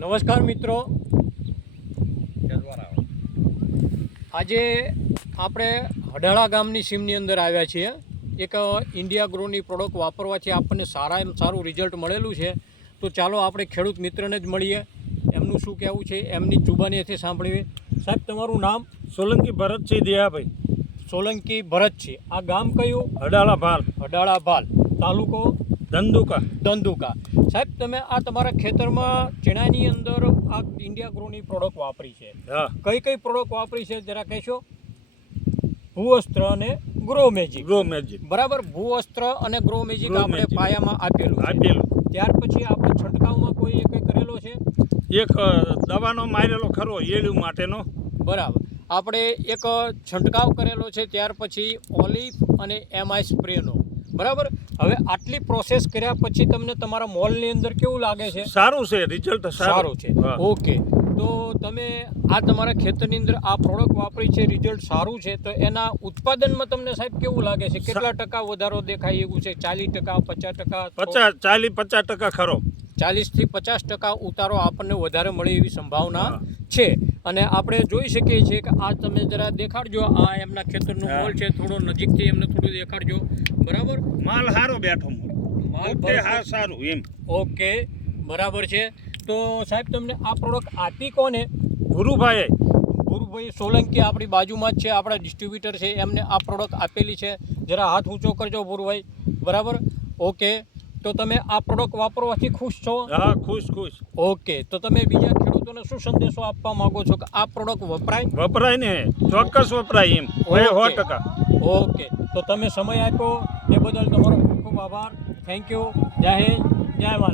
નમસ્કાર મિત્રો, આજે આપણે હડાળા ગામની સીમની અંદર આવ્યા છીએ. એક ઇન્ડિયા ગ્રોની પ્રોડક્ટ વાપરવાથી આપણને સારું રિઝલ્ટ મળેલું છે. તો ચાલો આપણે ખેડૂત મિત્રને જ મળીએ, એમનું શું કહેવું છે એમની જુબાનીથી સાંભળીએ. સાહેબ, તમારું નામ? સોલંકી ભરતસિંહ દિયાભાઈ. સોલંકી ભરતસિંહ. આ ગામ કયું? હડાળા ભાલ, હડાળા ભાલ, તાલુકો ધંધુકા. ધંધુકા. સાહેબ, તમે આ તમારા ખેતરમાં ચણાની અંદર આ ઇન્ડિયા ગ્રોની પ્રોડક્ટ વાપરી છે. હા, કઈ કઈ પ્રોડક્ટ વાપરી છે જરા કહેશો? ભૂવસ્ત્ર અને ગ્રો મેજિક. ગ્રો મેજિક બરાબર, ભૂવસ્ત્ર અને ગ્રો મેજિક આપણે મેજિક પાયામાં આપેલું છે. આપેલું. ત્યાર પછી આપણે છંટકાવમાં કોઈ એક કરેલો છે? એક દવાનો મારેલો ખરો એળું માટેનો. બરાબર, આપણે એક છંટકાવ કરેલો છે. ત્યાર પછી ઓલિવ અને એમઆઈ સ્પ્રેનો. બરાબર, હવે આટલી પ્રોસેસ કર્યા પછી તમને તમારા મોલની અંદર કેવું લાગે છે? સારું છે, રિઝલ્ટ સારું છે. હા. ઓકે, તો તમે આ તમારા ખેતરની અંદર આ પ્રોડક્ટ વાપરી છે, રિઝલ્ટ સારું છે, તો એના ઉત્પાદનમાં તમને સાહેબ કેવું લાગે છે? કેટલા ટકા વધારો દેખાય એવું છે? 40%, 50%? 40-50% ખરો. 40 થી 50% ઉતારો આપણને વધારે મળે એવી સંભાવના છે. અને આપણે જોઈ શકીએ છીએ કે આ તમે જરા દેખાડજો, આ એમના ખેતરનો મોલ છે. થોડો નજીકથી એમને થોડું દેખાડજો. બરાબર, માલ સારો બેઠો, માલ હા સારું એમ. ઓકે, બરાબર છે. તો સાહેબ, તમને આ પ્રોડક્ટ આપી કોને? ગુરુભાઈ. ગુરુભાઈ સોલંકી આપણી બાજુમાં જ છે, આપણા ડિસ્ટ્રીબ્યુટર છે, એમને આ પ્રોડક્ટ આપેલી છે. જરા હાથ ઊંચો કરજો ગુરુભાઈ. બરાબર, ઓકે. તો તમે આ પ્રોડક્ટ વાપરવાથી ખુશ છો? હા, ખુશ. ઓકે, તો તમે બીજા ખેડૂતોને શું સંદેશો આપવા માંગો છો કે આ પ્રોડક્ટ વપરાય ને, ચોક્કસ વપરાય એમ. 100%. ઓકે, તો તમે સમય આપ્યો એ બદલ તમારો ખૂબ ખૂબ આભાર. Thank you. જય હિન્દ, જય માતા.